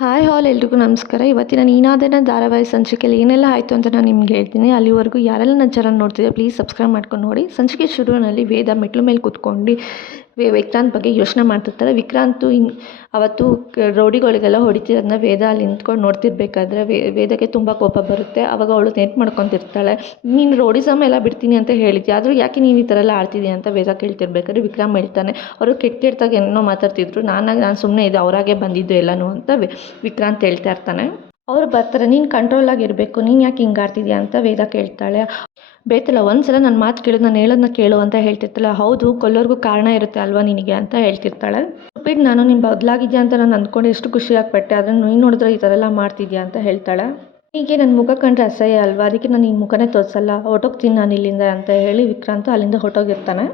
Hi ಹಾಲ್ ಎಲ್ರಿಗೂ ನಮಸ್ಕಾರ. ಇವತ್ತಿನ ನೀನಾದನ ಧಾರಾವಾಹಿ ಸಂಚಿಕೆಯಲ್ಲಿ ಏನೆಲ್ಲ ಆಯಿತು ಅಂತ ನಾನು ನಿಮ್ಗೆ ಹೇಳ್ತೀನಿ. ಅಲ್ಲಿವರೆಗೂ ಯಾರೆಲ್ಲ ನನ್ನ ಚಾನಲ್ ನೋಡ್ತಿದ್ದೆ ಪ್ಲೀಸ್ ಸಬ್ಸ್ಕ್ರೈಬ್ ಮಾಡ್ಕೊಂಡು ನೋಡಿ. ಸಂಚಿಕೆ ಶುರುವಿನಲ್ಲಿ ವೇದ ಮೆಟ್ಲು ಮೇಲೆ ಕೂತ್ಕೊಂಡು ವಿಕ್ರಾಂತ್ ಬಗ್ಗೆ ಯೋಚನೆ ಮಾಡ್ತಿರ್ತಾರೆ. ವಿಕ್ರಾಂತು ಅವತ್ತು ರೌಡಿಗಳಿಗೆಲ್ಲ ಹೊಡಿತಿರೋದನ್ನ ವೇದ ಅಲ್ಲಿ ನಿಂತ್ಕೊಂಡು ನೋಡ್ತಿರ್ಬೇಕಾದ್ರೆ ವೇದಕ್ಕೆ ತುಂಬ ಕೋಪ ಬರುತ್ತೆ. ಆವಾಗ ಅವಳು ನೆನ್ಪು ಮಾಡ್ಕೊತಿರ್ತಾಳೆ, ನೀನು ರೌಡಿಸಮ್ ಎಲ್ಲ ಬಿಡ್ತೀನಿ ಅಂತ ಹೇಳಿದ್ದೆ, ಆದರೂ ಯಾಕೆ ನೀನು ಈ ಥರ ಎಲ್ಲ ಆಡ್ತಿದ್ದೀಯ ಅಂತ ವೇದ ಕೇಳ್ತಿರ್ಬೇಕಾದ್ರೆ ವಿಕ್ರಮ್ ಹೇಳ್ತಾನೆ, ಅವರು ಕೆಟ್ಟದಾಗ ಏನೋ ಮಾತಾಡ್ತಿದ್ರು, ನಾನು ಸುಮ್ಮನೆ ಇದೆ, ಅವರಾಗೆ ಬಂದಿದ್ದು ಎಲ್ಲನೂ ಅಂತ ವಿಕ್ರಾಂತ್ ಹೇಳ್ತಾ ಇರ್ತಾನೆ. ಅವ್ರು ಬರ್ತಾರೆ, ನೀನು ಕಂಟ್ರೋಲಾಗಿರಬೇಕು, ನೀನು ಯಾಕೆ ಹಿಂಗೆ ಆಡ್ತಿದ್ಯಾ ಅಂತ ವೇದ ಕೇಳ್ತಾಳೆ. ಬೇತಲ್ಲ ಒಂದ್ಸಲ ನನ್ನ ಮಾತು ಕೇಳು, ನಾನು ಹೇಳೋದನ್ನ ಕೇಳು ಅಂತ ಹೇಳ್ತಿರ್ತಾಳೆ. ಹೌದು, ಕೊಲ್ಲೋರ್ಗೂ ಕಾರಣ ಇರುತ್ತೆ ಅಲ್ವಾ ನಿನಗೆ ಅಂತ ಹೇಳ್ತಿರ್ತಾಳೆ. ಬಿಟ್ಟು ನಾನು ನೀನು ಬದಲಾಗಿದ್ಯಾ ಅಂತ ನಾನು ಅಂದ್ಕೊಂಡು ಎಷ್ಟು ಖುಷಿ ಆಗ್ಬಿಟ್ಟೆ, ಅದನ್ನು ನೀನು ನೋಡಿದ್ರೆ ಈ ಥರ ಎಲ್ಲ ಮಾಡ್ತಿದ್ಯಾ ಅಂತ ಹೇಳ್ತಾಳೆ. ಹೀಗೆ ನನ್ನ ಮುಖ ಕಂಡ್ರೆ ಅಸಹ್ಯ ಅಲ್ವಾ, ಅದಕ್ಕೆ ನಾನು ಈ ಮುಖನೇ ತೋರಿಸಲ್ಲ, ಹೊಟ್ಟೋಗ್ತೀನಿ ನಾನು ಇಲ್ಲಿಂದ ಅಂತ ಹೇಳಿ ವಿಕ್ರಾಂತ್ ಅಲ್ಲಿಂದ ಹೊಟ್ಟೋಗಿರ್ತಾನೆ.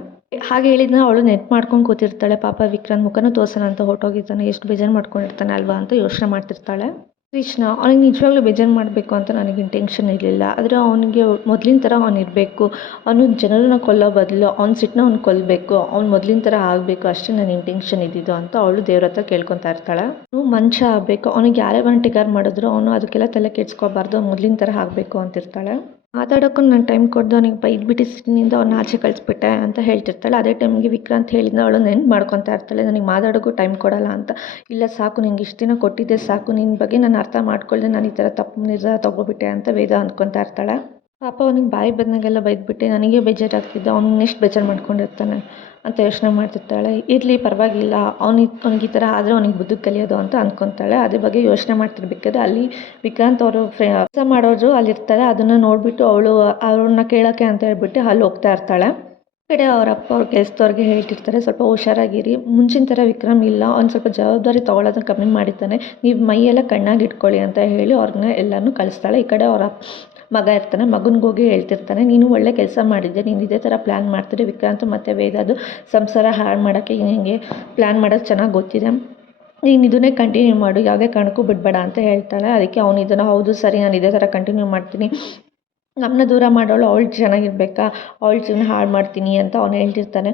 ಹಾಗೆ ಹೇಳಿದ್ನ ಅವಳು ನೆನ್ಪು ಮಾಡ್ಕೊಂಡು ಕೂತಿರ್ತಾಳೆ. ಪಾಪ ವಿಕ್ರಾಂತ್ ಮುಖನೂ ತೋರ್ಸೋಣ ಅಂತ ಹೊಟ್ಟೋಗಿರ್ತಾನೆ, ಎಷ್ಟು ಬೇಜಾರು ಮಾಡ್ಕೊಂಡಿರ್ತಾನೆ ಅಲ್ವಾ ಅಂತ ಯೋಚನೆ ಮಾಡ್ತಿರ್ತಾಳೆ. ಕೃಷ್ಣ ಅವನಿಗೆ ನಿಜವಾಗ್ಲೂ ಬೇಜಾರು ಮಾಡಬೇಕು ಅಂತ ನನಗೆ ಇಂಟೆನ್ಷನ್ ಇರಲಿಲ್ಲ, ಆದರೆ ಅವನಿಗೆ ಮೊದಲಿನ ಥರ ಅವನು ಇರಬೇಕು, ಅವನು ಜನರನ್ನ ಕೊಲ್ಲೋ ಬದಲು ಅವ್ನ ಸಿಟ್ಟನ್ನ ಅವ್ನು ಕೊಲ್ಲಬೇಕು, ಅವ್ನು ಮೊದಲಿನ ಥರ ಆಗಬೇಕು, ಅಷ್ಟೇ ನನ್ನ ಇಂಟೆನ್ಷನ್ ಇದ್ದಿದ್ದು ಅಂತ ಅವಳು ದೇವ್ರ ಹತ್ರ ಕೇಳ್ಕೊತಾ ಇರ್ತಾಳೆ. ಅವನು ಮನುಷ್ಯ ಆಗಬೇಕು, ಅವನಿಗೆ ಯಾರೇ ಒಂದು ಟಿಗಾರ್ ಮಾಡಿದ್ರು ಅವನು ಅದಕ್ಕೆಲ್ಲ ತಲೆ ಕೆಡ್ಸ್ಕೋಬಾರ್ದು, ಮೊದಲಿನ ಥರ ಆಗಬೇಕು ಅಂತಿರ್ತಾಳೆ. ಮಾತಾಡೋಕ್ಕೂ ನಾನು ಟೈಮ್ ಕೊಡ್ದು ಅವನಿಗೆ ಬೈದ್ಬಿಟ್ಟು ಸಿಟ್ಟಿನಿಂದ ಅವ್ನ ಆಚೆ ಕಳಿಸ್ಬಿಟ್ಟೆ ಅಂತ ಹೇಳ್ತಿರ್ತಾಳೆ. ಅದೇ ಟೈಮಿಗೆ ವಿಕ್ರಾಂತ್ ಹೇಳಿದ್ನ ಅವಳು ನೆನ್ಪು ಮಾಡ್ಕೊತಾ ಇರ್ತಾಳೆ, ನನಗೆ ಮಾತಾಡೋಕ್ಕೂ ಟೈಮ್ ಕೊಡಲ್ಲ ಅಂತ. ಇಲ್ಲ ಸಾಕು, ನಿಂಗೆ ಇಷ್ಟು ದಿನ ಕೊಟ್ಟಿದ್ದೆ ಸಾಕು, ನಿನ್ನ ಬಗ್ಗೆ ನಾನು ಅರ್ಥ ಮಾಡ್ಕೊಳ್ಳದೆ ನಾನು ಈ ಥರ ತಪ್ಪು ನಿರ್ಧಾರ ತೊಗೊಬಿಟ್ಟೆ ಅಂತ ವೇದ ಅಂದ್ಕೊತಾ ಇರ್ತಾಳೆ. ಪಾಪ ಅವನಿಗೆ ಬಾಯಿ ಬಂದಾಗೆಲ್ಲ ಬೈದ್ಬಿಟ್ಟೆ, ನನಗೆ ಬೇಜಾರಾಗ್ತಿದ್ದೆ, ಅವ್ನು ಎಷ್ಟು ಬೇಜಾರು ಮಾಡ್ಕೊಂಡಿರ್ತಾನೆ ಅಂತ ಯೋಚನೆ ಮಾಡ್ತಿರ್ತಾಳೆ. ಇರಲಿ ಪರವಾಗಿಲ್ಲ, ಅವ್ನಿಗೆ ಈ ಥರ ಆದರೆ ಅವ್ನಿಗೆ ಬುದ್ಧಿ ಕಲಿಯೋದು ಅಂತ ಅಂದ್ಕೊತಾಳೆ. ಅದ್ರ ಬಗ್ಗೆ ಯೋಚನೆ ಮಾಡ್ತಿರ್ಬೇಕಾದ್ರೆ ಅಲ್ಲಿ ವಿಕ್ರಾಂತ್ ಅವರು ಕೆಲಸ ಮಾಡೋರು ಅಲ್ಲಿರ್ತಾರೆ. ಅದನ್ನು ನೋಡಿಬಿಟ್ಟು ಅವಳು ಅವ್ರನ್ನ ಕೇಳೋಕ್ಕೆ ಅಂತ ಹೇಳ್ಬಿಟ್ಟು ಅಲ್ಲಿ ಹೋಗ್ತಾ ಇರ್ತಾಳೆ. ಕಡೆ ಅವ್ರ ಅಪ್ಪ ಅವ್ರ ಕೆಲಸದವ್ರಿಗೆ ಹೇಳ್ತಿರ್ತಾರೆ, ಸ್ವಲ್ಪ ಹುಷಾರಾಗಿರಿ, ಮುಂಚಿನ ಥರ ವಿಕ್ರಮ್ ಇಲ್ಲ, ಅವ್ನು ಸ್ವಲ್ಪ ಜವಾಬ್ದಾರಿ ತೊಗೊಳ್ಳೋದನ್ನ ಕಮ್ಮಿ ಮಾಡಿದ್ದಾನೆ, ನೀವು ಮೈಯೆಲ್ಲ ಕಣ್ಣಾಗಿ ಇಟ್ಕೊಳ್ಳಿ ಅಂತ ಹೇಳಿ ಅವ್ರನ್ನ ಎಲ್ಲನೂ ಕಳಿಸ್ತಾಳೆ. ಈ ಕಡೆ ಅವರ ಮಗ ಇರ್ತಾನೆ, ಮಗನಿಗೋಗಿ ಹೇಳ್ತಿರ್ತಾನೆ, ನೀನು ಒಳ್ಳೆ ಕೆಲಸ ಮಾಡಿದ್ದೆ, ನೀನು ಇದೇ ಥರ ಪ್ಲ್ಯಾನ್ ಮಾಡ್ತಿದ್ದೆ, ವಿಕ್ರಾಂತ್ ಮತ್ತು ವೇದದು ಸಂಸಾರ ಹಾಳು ಮಾಡೋಕ್ಕೆ ನಿನಗೆ ಪ್ಲ್ಯಾನ್ ಮಾಡೋದು ಚೆನ್ನಾಗಿ ಗೊತ್ತಿದೆ, ನೀನು ಇದನ್ನೇ ಕಂಟಿನ್ಯೂ ಮಾಡು, ಯಾವುದೇ ಕಾರಣಕ್ಕೂ ಬಿಡಬೇಡ ಅಂತ ಹೇಳ್ತಾಳೆ. ಅದಕ್ಕೆ ಅವನು ಇದನ್ನು ಹೌದು ಸರಿ, ನಾನು ಇದೇ ಥರ ಕಂಟಿನ್ಯೂ ಮಾಡ್ತೀನಿ, ನಮ್ಮನ್ನ ದೂರ ಮಾಡೋಳು ಅವಳು ಚೆನ್ನಾಗಿರ್ಬೇಕಾ, ಅವಳ ಜೀವನ ಹಾಳು ಮಾಡ್ತೀನಿ ಅಂತ ಅವನು ಹೇಳ್ತಿರ್ತಾನೆ.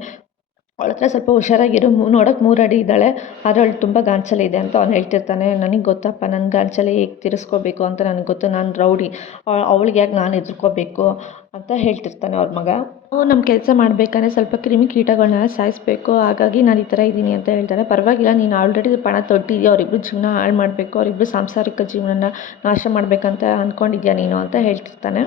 ಅವಳ ಹತ್ರ ಸ್ವಲ್ಪ ಹುಷಾರಾಗಿರು, ನೋಡೋಕೆ 3 ಅಡಿ ಇದ್ದಾಳೆ, ಆದರೆ ಅವಳು ತುಂಬ ಗಾಂಚಲಿ ಇದೆ ಅಂತ ಅವ್ನು ಹೇಳ್ತಿರ್ತಾನೆ. ನನಗೆ ಗೊತ್ತಪ್ಪ, ನನ್ನ ಗಾಂಚಲಿ ಹೇಗೆ ತಿರ್ಸ್ಕೋಬೇಕು ಅಂತ ನನಗೆ ಗೊತ್ತು, ನಾನು ರೌಡಿ, ಅವಳಿಗೆ ಯಾಕೆ ನಾನು ಹೆದರ್ಕೋಬೇಕು ಅಂತ ಹೇಳ್ತಿರ್ತಾನೆ ಅವ್ರ ಮಗ. ನಮ್ಮ ಕೆಲಸ ಮಾಡಬೇಕಾದ್ರೆ ಸ್ವಲ್ಪ ಕ್ರಿಮಿಕೀಟಗಳನ್ನೆಲ್ಲ ಸಾಯಿಸಬೇಕು, ಹಾಗಾಗಿ ನಾನು ಈ ಥರ ಇದ್ದೀನಿ ಅಂತ ಹೇಳ್ತಾನೆ. ಪರವಾಗಿಲ್ಲ, ನೀನು ಆಲ್ರೆಡಿ ಪಣ ತೊಟ್ಟಿದ್ಯಾ, ಅವರಿಬ್ಬರು ಜೀವನ ಹಾಳು ಮಾಡಬೇಕು, ಅವರಿಬ್ಬರು ಸಾಂಸಾರಿಕ ಜೀವನನ ನಾಶ ಮಾಡಬೇಕಂತ ಅಂದ್ಕೊಂಡಿದ್ಯಾ ನೀನು ಅಂತ ಹೇಳ್ತಿರ್ತಾನೆ.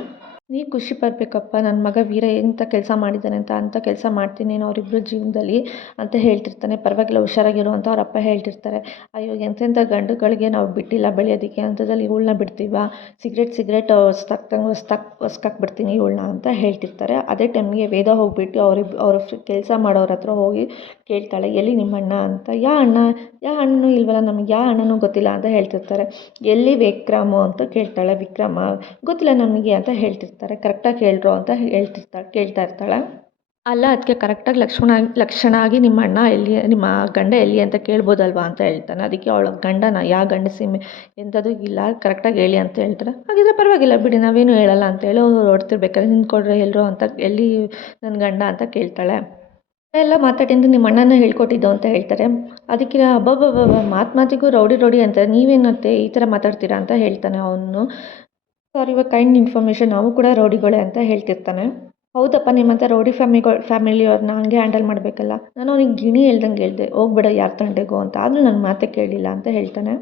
ನೀ ಖುಷಿ ಪಡಬೇಕಪ್ಪ, ನನ್ನ ಮಗ ವೀರ ಎಂಥ ಕೆಲಸ ಮಾಡಿದ್ದಾನೆ ಅಂತ ಕೆಲಸ ಮಾಡ್ತೀನಿ ನಾನು ಅವರಿಬ್ಬರ ಜೀವನದಲ್ಲಿ ಅಂತ ಹೇಳ್ತಿರ್ತಾನೆ. ಪರವಾಗಿಲ್ಲ ಹುಷಾರಾಗಿರು ಅಂತ ಅವ್ರ ಅಪ್ಪ ಹೇಳ್ತಿರ್ತಾರೆ. ಅಯ್ಯೋ ಎಂತೆಂಥ ಗಂಡುಗಳಿಗೆ ನಾವು ಬಿಟ್ಟಿಲ್ಲ ಬೆಳೆಯೋದಕ್ಕೆ, ಅಂಥದ್ದಲ್ಲಿ ಇವಳನ್ನ ಬಿಡ್ತೀವಾ, ಸಿಗರೇಟ್ ಹೊಸ್ಕಾಕ್ಬಿಡ್ತೀನಿ ಇವಳನ್ನ ಅಂತ ಹೇಳ್ತಿರ್ತಾರೆ. ಅದೇ ಟೈಮಿಗೆ ವೇದ ಹೋಗಿಬಿಟ್ಟು ಅವ್ರ ಕೆಲಸ ಮಾಡೋರ ಹತ್ರ ಹೋಗಿ ಕೇಳ್ತಾಳೆ, ಎಲ್ಲಿ ನಿಮ್ಮಣ್ಣ ಅಂತ. ಯಾವ ಅಣ್ಣನೂ ಇಲ್ವಲ್ಲ, ನಮಗೆ ಯಾವ ಅಣ್ಣನೂ ಗೊತ್ತಿಲ್ಲ ಅಂತ ಹೇಳ್ತಿರ್ತಾರೆ. ಎಲ್ಲಿ ವಿಕ್ರಮು ಅಂತ ಕೇಳ್ತಾಳೆ. ವಿಕ್ರಮ ಗೊತ್ತಿಲ್ಲ ನಮಗೆ ಅಂತ ಹೇಳ್ತಿರ್ತಾರೆ. ಕರೆಕ್ಟಾಗಿ ಹೇಳ್ರು ಅಂತ ಕೇಳ್ತಾ ಇರ್ತಾಳೆ. ಅಲ್ಲ ಅದಕ್ಕೆ ಕರೆಕ್ಟಾಗಿ ಲಕ್ಷಣ ಆಗಿ ನಿಮ್ಮ ಅಣ್ಣ ಎಲ್ಲಿ, ನಿಮ್ಮ ಗಂಡ ಎಲ್ಲಿ ಅಂತ ಕೇಳ್ಬೋದಲ್ವಾ ಅಂತ ಹೇಳ್ತಾನೆ. ಅದಕ್ಕೆ ಅವಳ ಗಂಡನ ಯಾವ ಗಂಡಸಿ ಎಂಥದ್ದು ಇಲ್ಲ, ಕರೆಕ್ಟಾಗಿ ಹೇಳಿ ಅಂತ ಹೇಳ್ತಾರೆ. ಹಾಗಿದ್ರೆ ಪರವಾಗಿಲ್ಲ ಬಿಡಿ, ನಾವೇನು ಹೇಳಲ್ಲ ಅಂತೇಳಿ ಅವ್ರು ಹೊಡ್ತಿರ್ಬೇಕಾದ್ರೆ ನಿಂತ್ಕೊಡ್ರೆ ಎಲ್ಲರೂ ಅಂತ, ಎಲ್ಲಿ ನನ್ನ ಗಂಡ ಅಂತ ಕೇಳ್ತಾಳೆ. ಎಲ್ಲ ಮಾತಾಡಿದ್ದು ನಿಮ್ಮ ಅಣ್ಣನ ಹೇಳ್ಕೊಟ್ಟಿದ್ದು ಅಂತ ಹೇಳ್ತಾರೆ. ಅದಕ್ಕೆ ಅಬ್ಬಬ್ಬಬ್ಬ ಮಾತಿಗೂ ರೌಡಿ ಅಂತಾರೆ, ನೀವೇನತ್ತೆ ಈ ಥರ ಮಾತಾಡ್ತೀರಾ ಅಂತ ಹೇಳ್ತಾನೆ ಅವನು. ಸಾರಿ, ಇವಾಗ ಕೈಂಡ್ ಇನ್ಫಾರ್ಮೇಷನ್, ನಾವು ಕೂಡ ರೌಡಿಗಳೇ ಅಂತ ಹೇಳ್ತಿರ್ತಾನೆ. ಹೌದಪ್ಪ, ನಿಮ್ಮಂಥ ರೌಡಿ ಫ್ಯಾಮಿಲಿಯವ್ರನ್ನ ಹಂಗೆ ಹ್ಯಾಂಡಲ್ ಮಾಡಬೇಕಲ್ಲ, ನಾನು ಅವ್ನಿಗೆ ಗಿಣಿ ಹೇಳ್ದೆ, ಹೋಗ್ಬೇಡ ಯಾರ ತಂಟೆಗೋ ಅಂತ, ಆದರೂ ನನ್ನ ಮಾತೇ ಕೇಳಲಿಲ್ಲ ಅಂತ ಹೇಳ್ತಾಳೆ.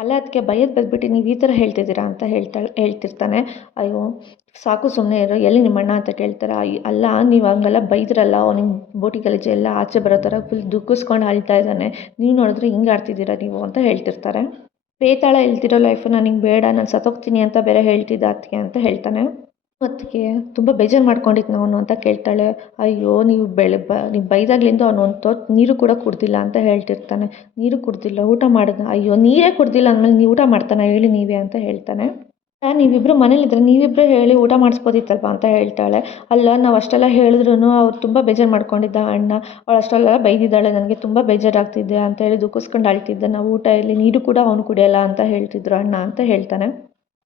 ಅಲ್ಲ ಅದಕ್ಕೆ ಭಯದ ಬಂದ್ಬಿಟ್ಟು ನೀವು ಈ ಥರ ಹೇಳ್ತಿದ್ದೀರಾ ಅಂತ ಹೇಳ್ತಿರ್ತಾನೆ. ಅಯ್ಯೋ ಸಾಕು ಸುಮ್ಮನೆ ಇರೋ, ಎಲ್ಲಿ ನಿಮ್ಮಣ್ಣ ಅಂತ ಕೇಳ್ತಾರೆ. ಅಲ್ಲ ನೀವು ಹಂಗೆಲ್ಲ ಬೈದ್ರಲ್ಲ, ಅವ್ನಿಗೆ ಬೋಟಿ ಗಲೀಜೆ ಎಲ್ಲ ಆಚೆ ಬರೋ ಥರ ಫುಲ್ ದುಃಖಿಸ್ಕೊಂಡು ಅಳ್ತಾ ಇದ್ದಾನೆ, ನೀವು ನೋಡಿದ್ರೆ ಹಿಂಗೆ ಆಡ್ತಿದ್ದೀರಾ ನೀವು ಅಂತ ಹೇಳ್ತಿರ್ತಾರೆ. ಬೇತಾಳ ಹೇಳ್ತಿರೋ ಲೈಫು ನನಗೆ ಬೇಡ, ನಾನು ಸತ್ತೋಗ್ತೀನಿ ಅಂತ ಬೇರೆ ಹೇಳ್ತಿದ್ದ ಅದಕ್ಕೆ ಅಂತ ಹೇಳ್ತಾನೆ. ಅದಕ್ಕೆ ತುಂಬ ಬೇಜಾರು ಮಾಡ್ಕೊಂಡಿದ್ದು ಅವನು ಅಂತ ಕೇಳ್ತಾಳೆ. ಅಯ್ಯೋ ನೀವು ನೀವು ಬೈದಾಗ್ಲಿಂದ ಅವನು ಒಂದು ತೊಟ್ಟು ನೀರು ಕೂಡ ಕುಡ್ದಿಲ್ಲ ಅಂತ ಹೇಳ್ತಿರ್ತಾನೆ. ನೀರು ಕುಡ್ದಿಲ್ಲ, ಊಟ ಮಾಡಿದ್ನ, ಅಯ್ಯೋ ನೀರೇ ಕುಡ್ದಿಲ್ಲ ಅಂದಮೇಲೆ ನೀವು ಊಟ ಮಾಡ್ತಾನೆ ಹೇಳಿ ನೀವೇ ಅಂತ ಹೇಳ್ತಾನೆ. ನೀವಿಬ್ಬರು ಮನೇಲಿದ್ದರೆ ನೀವಿಬ್ಬರೇ ಹೇಳಿ ಊಟ ಮಾಡಿಸ್ಬೋದಿತ್ತಲ್ವ ಅಂತ ಹೇಳ್ತಾಳೆ. ಅಲ್ಲ ನಾವು ಅಷ್ಟೆಲ್ಲ ಹೇಳಿದ್ರು ಅವ್ರು ತುಂಬ ಬೇಜಾರು ಮಾಡ್ಕೊಂಡಿದ್ದ ಅಣ್ಣ, ಅವಳು ಅಷ್ಟೆಲ್ಲ ಬೈದಿದ್ದಾಳೆ, ನನಗೆ ತುಂಬ ಬೇಜಾರಾಗ್ತಿದ್ದೆ ಅಂತ ಹೇಳಿ ದುಃಖಿಸ್ಕೊಂಡು ಅಳ್ತಿದ್ದೆ, ನಾವು ಊಟ ಇಲ್ಲಿ ನೀರು ಕೂಡ ಅವ್ನು ಕುಡಿಯೋಲ್ಲ ಅಂತ ಹೇಳ್ತಿದ್ರು ಅಣ್ಣ ಅಂತ ಹೇಳ್ತಾನೆ.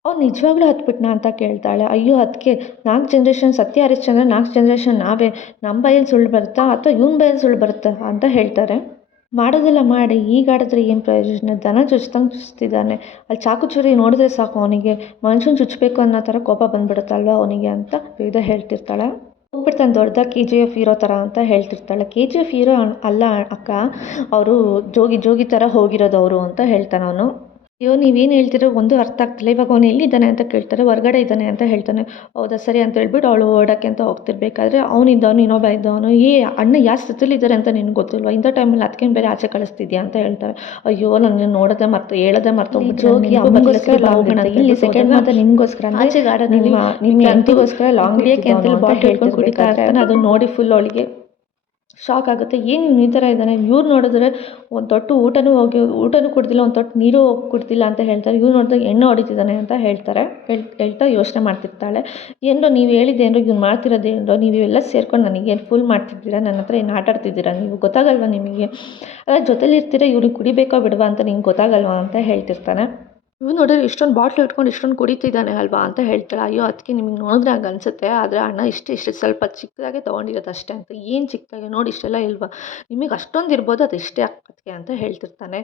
ಅವ್ನು ನಿಜವಾಗ್ಲೂ ಹತ್ಬಿಟ್ನಾ ಅಂತ ಕೇಳ್ತಾಳೆ. ಅಯ್ಯೋ ಅದಕ್ಕೆ 4 ಜನ್ರೇಷನ್ ಸತ್ಯ ಹರಿಶ್ಚಂದ್ರ, 4 ಜನ್ರೇಷನ್ ನಾವೇ, ನಮ್ಮ ಬಾಯಲ್ಲಿ ಸುಳ್ಳು ಬರುತ್ತಾ ಅಥವಾ ಇವನ ಬಾಯಲ್ಲಿ ಸುಳ್ಳು ಬರುತ್ತಾ ಅಂತ ಹೇಳ್ತಾರೆ. ಮಾಡೋದೆಲ್ಲ ಮಾಡಿ ಈಗ ಆಡಿದ್ರೆ ಏನು ಪ್ರಯೋಜನ, ದನ ಚುಚ್ದಂಗೆ ಚುಚ್ತಿದ್ದಾನೆ, ಅಲ್ಲಿ ಚಾಕು ಚೂರಿ ನೋಡಿದ್ರೆ ಸಾಕು ಅವನಿಗೆ ಮನುಷ್ಯನ ಚುಚ್ಚಬೇಕು ಅನ್ನೋ ಥರ ಕೋಪ ಬಂದುಬಿಡುತ್ತಲ್ವ ಅವನಿಗೆ ಅಂತ ವೇದ ಹೇಳ್ತಿರ್ತಾಳೆ. ಹೋಗ್ಬಿಡ್ತಾನೆ ದೊಡ್ಡದಾಗಿ KGF ಹೀರೋ ಥರ ಅಂತ ಹೇಳ್ತಿರ್ತಾಳೆ. KGF ಹೀರೋ ಅಲ್ಲ ಅಕ್ಕ, ಅವರು ಜೋಗಿ ಥರ ಹೋಗಿರೋದು ಅವರು ಅಂತ ಹೇಳ್ತಾನೆ ಅವನು. ಅಯ್ಯೋ ನೀವೇನು ಹೇಳ್ತಿರೋ ಒಂದು ಅರ್ಥ ಆಗ್ತಿಲ್ಲ, ಇವಾಗ ಅವ್ನು ಎಲ್ಲಿದ್ದಾನೆ ಅಂತ ಕೇಳ್ತಾರೆ, ಹೊರಗಡೆ ಇದ್ದಾನೆ ಅಂತ ಹೇಳ್ತಾನೆ. ಹೌದಾ ಸರಿ ಅಂತ ಹೇಳ್ಬಿಟ್ಟು ಅವಳು ಓಡೋಕ್ಕೆ ಅಂತ ಹೋಗ್ತಿರ್ಬೇಕಾದ್ರೆ ಅವನಿದ್ದವನು ಇನ್ನೊಬ್ಬ ಇದ್ದವನು, ಅಣ್ಣ ಯಾವ ಸ್ಥಿತಿಲಿದ್ದಾರೆ ಅಂತ ನಿನ್ಗೆ ಗೊತ್ತಿಲ್ವಾ, ಇಂಥ ಟೈಮಲ್ಲಿ ಅದಕ್ಕೇನು ಬೇರೆ ಆಚೆ ಕಳಿಸ್ತಿದ್ಯಾ ಅಂತ ಹೇಳ್ತಾರೆ. ಅಯ್ಯೋ ನನಗೆ ನೋಡೋದೇ ಹೇಳೋದೇ ಜೋಗಿ ಇಲ್ಲಿ ಸೆಕೆಂಡ್ ಮಾತ್ರ ನಿಮಗೋಸ್ಕರ ಆಚೆ ಗಾರ್ಡನಲ್ಲಿ ನಿಮ್ಮ ಹೆಂಡತಿಗೋಸ್ಕರ ಲಾಂಗ್ ಕುಡಿಯೋಕ್ಕೆ ಅಂತ ಬಾಟಲ್ ಹಿಡ್ಕೊಂಡು ಕುಡಿತಾ ಇರ್ತಾನೆ. ಅದನ್ನು ನೋಡಿ ಫುಲ್ ಅವಳಿಗೆ ಶಾಕ್ ಆಗುತ್ತೆ. ಏನು ಇವ್ನು ಈ ಥರ ಇದ್ದಾನೆ, ಇವ್ರು ನೋಡಿದ್ರೆ ಒಂದು ತೊಟ್ಟು ಊಟನೂ ಕುಡ್ದಿಲ್ಲ, ಒಂದು ತೊಟ್ಟು ನೀರು ಕುಡ್ದಿಲ್ಲ ಅಂತ ಹೇಳ್ತಾರೆ. ಇವ್ರು ನೋಡಿದ್ರೆ ಎಣ್ಣೆ ಹೊಡಿತಿದ್ದಾನೆ ಅಂತ ಹೇಳ್ತಾರೆ. ಹೇಳ್ತಾ ಯೋಚನೆ ಮಾಡ್ತಿರ್ತಾಳೆ. ಏನರೋ ನೀವು ಹೇಳಿದ್ದೇನೋ ಇವ್ನು ಮಾಡ್ತಿರೋದೇನೋ, ನೀವು ಎಲ್ಲ ಸೇರ್ಕೊಂಡು ನನಗೆ ಫುಲ್ ಮಾಡ್ತಿದ್ದೀರಾ, ನನ್ನ ಹತ್ರ ಏನು ಆಟ ಆಡ್ತಿದ್ದೀರಾ, ನೀವು ಗೊತ್ತಾಗಲ್ವಾ ನಿಮಗೆ, ಅಲ್ಲ ಜೊತೆಲಿ ಇರ್ತೀರಾ, ಇವ್ರಿಗೆ ಕುಡಿಬೇಕೋ ಬಿಡವಾ ಅಂತ ನಿಮ್ಗೆ ಗೊತ್ತಾಗಲ್ವಾ ಅಂತ ಹೇಳ್ತಿರ್ತಾನೆ. ಇವ್ನು ನೋಡಿದ್ರೆ ಇಷ್ಟೊಂದು ಬಾಟ್ಲು ಇಟ್ಕೊಂಡು ಇಷ್ಟೊಂದು ಕುಡಿತಿದ್ದಾನೆ ಅಲ್ವಾ ಅಂತ ಹೇಳ್ತಾಳೆ. ಅಯ್ಯೋ ಅದಕ್ಕೆ ನಿಮಗೆ ನೋಡಿದ್ರೆ ಹಂಗೆ ಅನಿಸುತ್ತೆ, ಆದರೆ ಅಣ್ಣ ಇಷ್ಟು ಸ್ವಲ್ಪ ಚಿಕ್ಕದಾಗೆ ತೊಗೊಂಡಿರೋದು ಅಷ್ಟೇ ಅಂತ. ಏನು ಚಿಕ್ಕದಾಗೆ ನೋಡಿ ಇಷ್ಟೆಲ್ಲ ಇಲ್ವಾ, ನಿಮಗೆ ಅಷ್ಟೊಂದು ಇರ್ಬೋದು, ಅದು ಇಷ್ಟೇ ಅದಕ್ಕೆ ಅಂತ ಹೇಳ್ತಿರ್ತಾನೆ.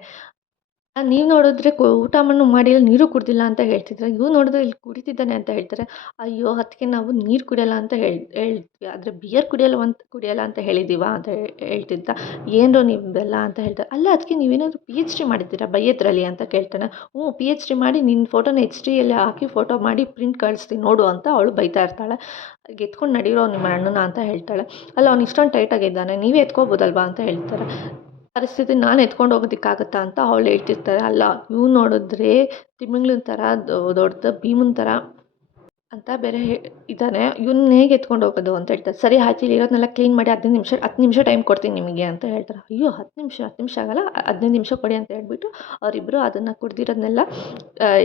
ನೀವು ನೋಡಿದ್ರೆ ಊಟ ಮಾಡಿಲ್ಲ, ನೀರು ಕುಡ್ದಿಲ್ಲ ಅಂತ ಹೇಳ್ತಿದ್ರೆ, ಇವ್ನು ನೋಡಿದ್ರೆ ಇಲ್ಲಿ ಕುಡಿತಿದ್ದಾನೆ ಅಂತ ಹೇಳ್ತಾರೆ. ಅಯ್ಯೋ ಅದಕ್ಕೆ ನಾವು ನೀರು ಕುಡಿಯಲ್ಲ ಅಂತ ಹೇಳ್ತೀವಿ, ಆದರೆ ಬಿಯರ್ ಕುಡಿಯಲ್ಲ ಅಂತ ಹೇಳಿದ್ದೀವಾ ಅಂತ ಹೇಳ್ತಿದ್ದ. ಏನರೋ ನೀವೆಲ್ಲ ಅಂತ ಹೇಳ್ತಾರೆ. ಅಲ್ಲ ಅದಕ್ಕೆ ನೀವೇನಾದರೂ PhD ಮಾಡಿದ್ದೀರಾ ಬೈಯೋದ್ರಲ್ಲಿ ಅಂತ ಕೇಳ್ತಾನೆ. PhD ಮಾಡಿ ನಿನ್ನ ಫೋಟೋನ HDಯಲ್ಲಿ ಹಾಕಿ ಫೋಟೋ ಮಾಡಿ ಪ್ರಿಂಟ್ ಕಳಿಸ್ತೀನಿ ನೋಡು ಅಂತ ಅವಳು ಬೈತಾ ಇರ್ತಾಳೆ. ಎತ್ಕೊಂಡು ನಡೀರೋ ನಿಮ್ಮ ಅಣ್ಣನ ಅಂತ ಹೇಳ್ತಾಳೆ. ಅಲ್ಲ ಅವ್ನು ಇಷ್ಟೊಂದು ಟೈಟಾಗಿದ್ದಾನೆ, ನೀವೇ ಎತ್ಕೋಬೋದಲ್ವಾ ಅಂತ ಹೇಳ್ತಾರೆ. ಪರಿಸ್ಥಿತಿ ನಾನು ಎತ್ಕೊಂಡು ಹೋಗೋದಕ್ಕಾಗತ್ತಾ ಅಂತ ಅವಳು ಹೇಳ್ತಿರ್ತಾರೆ. ಅಲ್ಲ ಇವ್ನು ನೋಡಿದ್ರೆ ತಿಮಿಂಗ್ಲನ ಥರ ದೊಡ್ಡ ಭೀಮನ ಥರ ಅಂತ ಬೇರೆ ಇದ್ದಾನೆ, ಇವ್ನ ಹೇಗೆ ಎತ್ಕೊಂಡು ಹೋಗೋದು ಅಂತ ಹೇಳ್ತಾರೆ. ಸರಿ ಆಯ್ತು, ಇಲ್ಲಿ ಇರೋದನ್ನೆಲ್ಲ ಕ್ಲೀನ್ ಮಾಡಿ 10 ನಿಮಿಷ ಟೈಮ್ ಕೊಡ್ತೀನಿ ನಿಮಗೆ ಅಂತ ಹೇಳ್ತಾರೆ. ಅಯ್ಯೋ 10 ನಿಮಿಷ ಆಗಲ್ಲ, 15 ನಿಮಿಷ ಕೊಡಿ ಅಂತ ಹೇಳ್ಬಿಟ್ಟು ಅವರಿಬ್ಬರು ಅದನ್ನು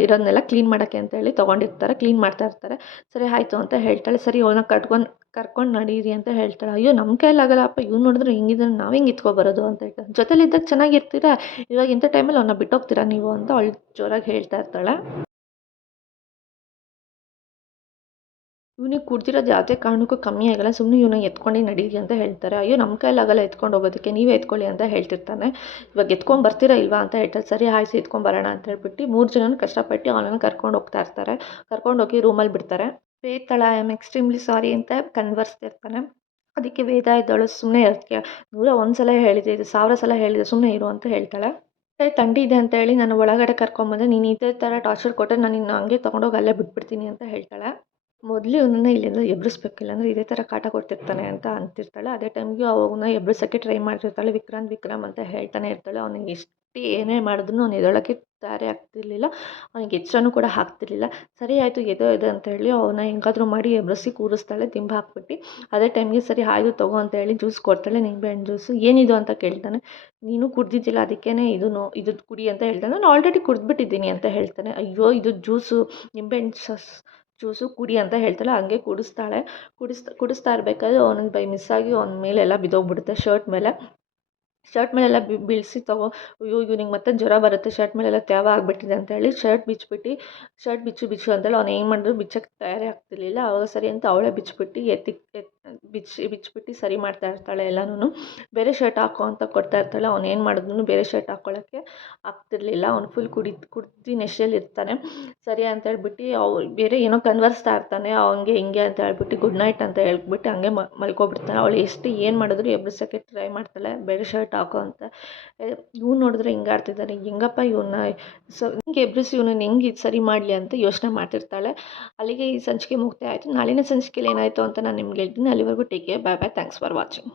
ಇರೋದನ್ನೆಲ್ಲ ಕ್ಲೀನ್ ಮಾಡೋಕ್ಕೆ ಅಂತೇಳಿ ತೊಗೊಂಡಿರ್ತಾರೆ, ಕ್ಲೀನ್ ಮಾಡ್ತಾ ಇರ್ತಾರೆ. ಸರಿ ಆಯಿತು ಅಂತ ಹೇಳ್ತಾಳೆ. ಸರಿ ಅವನ್ನ ಕರ್ಕೊಂಡು ನಡೀರಿ ಅಂತ ಹೇಳ್ತಾಳೆ. ಅಯ್ಯೋ ನಮ್ಮ ಕೈಲಾಗಲ್ಲಪ್ಪ, ಇವ್ನು ನೋಡಿದ್ರೆ ಹಿಂಗಿದ್ರೆ ನಾವು ಹೆಂಗೆ ಎತ್ಕೊಬರೋದು ಅಂತ ಹೇಳ್ತಾರೆ. ಜೊತೆಲಿದ್ದಾಗ ಚೆನ್ನಾಗಿರ್ತೀರಾ, ಇವಾಗ ಇಂಥ ಟೈಮಲ್ಲಿ ಅವನ್ನ ಬಿಟ್ಟೋಗ್ತೀರಾ ನೀವು ಅಂತ ಅವಳು ಜೋರಾಗಿ ಹೇಳ್ತಾ ಇರ್ತಾಳೆ. ಇವ್ನಿಗೆ ಕುಡ್ದಿರೋದು ಯಾವುದೇ ಕಾರಣಕ್ಕೂ ಕಮ್ಮಿ ಆಗಲ್ಲ, ಸುಮ್ಮನೆ ಇವನ್ನ ಎತ್ಕೊಂಡು ನಡೀರಿ ಅಂತ ಹೇಳ್ತಾರೆ. ಅಯ್ಯೋ ನಮ್ಮ ಕೈಲಾಗಲ್ಲ ಎತ್ಕೊಂಡು ಹೋಗೋದಕ್ಕೆ, ನೀವೇ ಎತ್ಕೊಳ್ಳಿ ಅಂತ ಹೇಳ್ತಿರ್ತಾನೆ. ಇವಾಗ ಎತ್ಕೊಂಡು ಬರ್ತೀರಾ ಇಲ್ವಾ ಅಂತ ಹೇಳ್ತಾರೆ. ಸರಿ ಆಯ್ತು ಎತ್ಕೊಂಡು ಬರೋಣ ಅಂತ ಹೇಳ್ಬಿಟ್ಟು 3 ಜನನ ಕಷ್ಟಪಟ್ಟು ಅವನನ್ನು ಕರ್ಕೊಂಡು ಹೋಗ್ತಾ ಇರ್ತಾರೆ. ಕರ್ಕೊಂಡು ಹೋಗಿ ರೂಮಲ್ಲಿ ಬಿಡ್ತಾರೆ. ವೇದ ಐ ಆಮ್ ಎಕ್ಸ್ಟ್ರೀಮ್ಲಿ ಸಾರಿ ಅಂತ ಕನ್ವರ್ಸ್ತಿರ್ತಾನೆ. ಅದಕ್ಕೆ ವೇದ ಇದ್ದವಳು ಸುಮ್ಮನೆ ಇರೋದಕ್ಕೆ 101 ಸಲ ಹೇಳಿದೆ, ಇದು 1000 ಸಲ ಹೇಳಿದೆ, ಸುಮ್ಮನೆ ಇರು ಅಂತ ಹೇಳ್ತಾಳೆ. ಥಂಡಿ ಇದೆ ಅಂತ ಹೇಳಿ ನಾನು ಒಳಗಡೆ ಕರ್ಕೊಂಬಂದೆ, ನೀನು ಇದೇ ಥರ ಟಾರ್ಚರ್ ಕೊಟ್ಟರೆ ನಾನು ನಿನ್ನ ಹಂಗೆ ತೊಗೊಂಡೋಗಿ ಅಲ್ಲೇ ಬಿಟ್ಬಿಡ್ತೀನಿ ಅಂತ ಹೇಳ್ತಾಳೆ. ಮೊದಲು ಇವನನ್ನ ಇಲ್ಲಿಂದ ಎಬ್ಬಿಸ್ಬೇಕು, ಇಲ್ಲಾಂದರೆ ಇದೇ ಥರ ಕಾಟ ಕೊಡ್ತಿರ್ತಾನೆ ಅಂತ ಅಂತಿರ್ತಾಳೆ. ಅದೇ ಟೈಮ್ಗೆ ಅವನ್ನ ಎಬ್ಬಿಸೋಕ್ಕೆ ಟ್ರೈ ಮಾಡ್ತಿರ್ತಾಳೆ. ವಿಕ್ರಾಂತ್ ಅಂತ ಹೇಳ್ತಾನೆ ಇರ್ತಾಳೆ. ಅವನಿಗೆ ಎಷ್ಟು ಏನೇ ಮಾಡಿದ್ರು ಅವ್ನು ಎದ್ದೇಳೋಕ್ಕೆ ತಯಾರಿ ಆಗ್ತಿರ್ಲಿಲ್ಲ, ಅವನಿಗೆ ಎಚ್ಚರನೂ ಕೂಡ ಆಗ್ತಿರ್ಲಿಲ್ಲ. ಸರಿ ಆಯಿತು ಎದೆ ಅಂತ ಹೇಳಿ ಅವನ್ನ ಹೆಂಗಾದ್ರೂ ಮಾಡಿ ಎಬ್ಬಿಸಿ ಕೂರಿಸ್ತಾಳೆ ದಿಂಬು ಹಾಕ್ಬಿಟ್ಟು. ಅದೇ ಟೈಮ್ಗೆ ಸರಿ ಆಯಿತು ತಗೋ ಅಂತ ಹೇಳಿ ಜ್ಯೂಸ್ ಕೊಡ್ತಾಳೆ, ನಿಂಬೆಹಣ್ಣು ಜ್ಯೂಸು. ಏನಿದು ಅಂತ ಕೇಳ್ತಾನೆ. ನೀನು ಕುಡ್ದಿದ್ದಿಲ್ಲ ಅದಕ್ಕೇ ಇದು ಕುಡಿ ಅಂತ ಹೇಳ್ತಾನೆ. ನಾನು ಆಲ್ರೆಡಿ ಕುಡಿದ್ಬಿಟ್ಟಿದ್ದೀನಿ ಅಂತ ಹೇಳ್ತಾನೆ. ಅಯ್ಯೋ ಇದು ಜ್ಯೂಸು, ನಿಂಬೆಹಣ್ಣು ಜ್ಯೂಸು ಕುಡಿ ಅಂತ ಹೇಳ್ತಾಳೆ. ಹಂಗೆ ಕುಡಿಸ್ತಾ ಇರಬೇಕಾದ್ರೆ ಅವನಿಗೆ ಬೈ ಮಿಸ್ಸಾಗಿ ಅವನ ಮೇಲೆಲ್ಲ ಬಿದ್ದೋಗ್ಬಿಡುತ್ತೆ, ಶರ್ಟ್ ಮೇಲೆಲ್ಲ ಬೀಳಿಸಿ ಅಯ್ಯೋ ಇವ್ನಿಗೆ ಮತ್ತೆ ಜ್ವರ ಬರುತ್ತೆ, ಶರ್ಟ್ ಮೇಲೆಲ್ಲ ತೇವ ಆಗಿಬಿಟ್ಟಿದೆ ಅಂತ ಹೇಳಿ ಶರ್ಟ್ ಬಿಚ್ಚು ಅಂತೇಳಿ ಅವ್ನು ಏನು ಮಾಡಿದ್ರು ಬಿಚ್ಚೋಕ್ಕೆ ತಯಾರಿ ಆಗ್ತಿರ್ಲಿಲ್ಲ. ಆವಾಗ ಸರಿ ಅಂತ ಅವಳೇ ಬಿಚ್ಚಿಬಿಟ್ಟು ಸರಿ ಮಾಡ್ತಾ ಇರ್ತಾಳೆ ಎಲ್ಲನೂ. ಬೇರೆ ಶರ್ಟ್ ಹಾಕೋ ಅಂತ ಕೊಡ್ತಾ ಇರ್ತಾಳೆ. ಅವ್ನು ಏನು ಮಾಡಿದ್ರು ಬೇರೆ ಶರ್ಟ್ ಹಾಕ್ಕೊಳ್ಳೋಕ್ಕೆ ಆಗ್ತಿರ್ಲಿಲ್ಲ. ಅವ್ನು ಫುಲ್ ಕುಡ್ದು ನೆಶೆಯಲ್ಲಿ ಇರ್ತಾನೆ. ಸರಿ ಅಂತ ಹೇಳ್ಬಿಟ್ಟು ಬೇರೆ ಏನೋ ಕನ್ವರ್ಸ್ತಾ ಇರ್ತಾನೆ. ಅವನಿಗೆ ಹಿಂಗೆ ಅಂತ ಹೇಳ್ಬಿಟ್ಟು ಗುಡ್ ನೈಟ್ ಅಂತ ಹೇಳ್ಬಿಟ್ಟು ಹಂಗೆ ಮಲ್ಕೊಬಿಡ್ತಾನೆ. ಅವಳು ಏನು ಮಾಡಿದ್ರು ಎಬ್ಬಿಸೋಕ್ಕೆ ಟ್ರೈ ಮಾಡ್ತಾಳೆ, ಬೇರೆ ಶರ್ಟ್ ಹಾಕೋ ಅಂತ. ಇವ್ನು ನೋಡಿದ್ರೆ ಹಿಂಗೆ ಆಡ್ತಿದ್ದಾನೆ, ಹೆಂಗಪ್ಪ ಇವನ್ನ ಹಿಂಗೆ ಎಬ್ಬಿಸಿ ಇವನನ್ನು ಹೆಂಗೆ ಸರಿ ಮಾಡಲಿ ಅಂತ ಯೋಚನೆ ಮಾಡ್ತಿರ್ತಾಳೆ. ಅಲ್ಲಿಗೆ ಈ ಸಂಚಿಕೆ ಮುಕ್ತಾಯ ಆಯಿತು. ನಾಳಿನ ಸಂಚಿಕೆಯಲ್ಲಿ ಏನಾಯಿತು ಅಂತ ನಾನು ನಿಮ್ಗೆ ಹೇಳ್ತೀನಿ. ಅಲ್ಲಿವರೆಗೂ take care, bye bye, thanks for watching.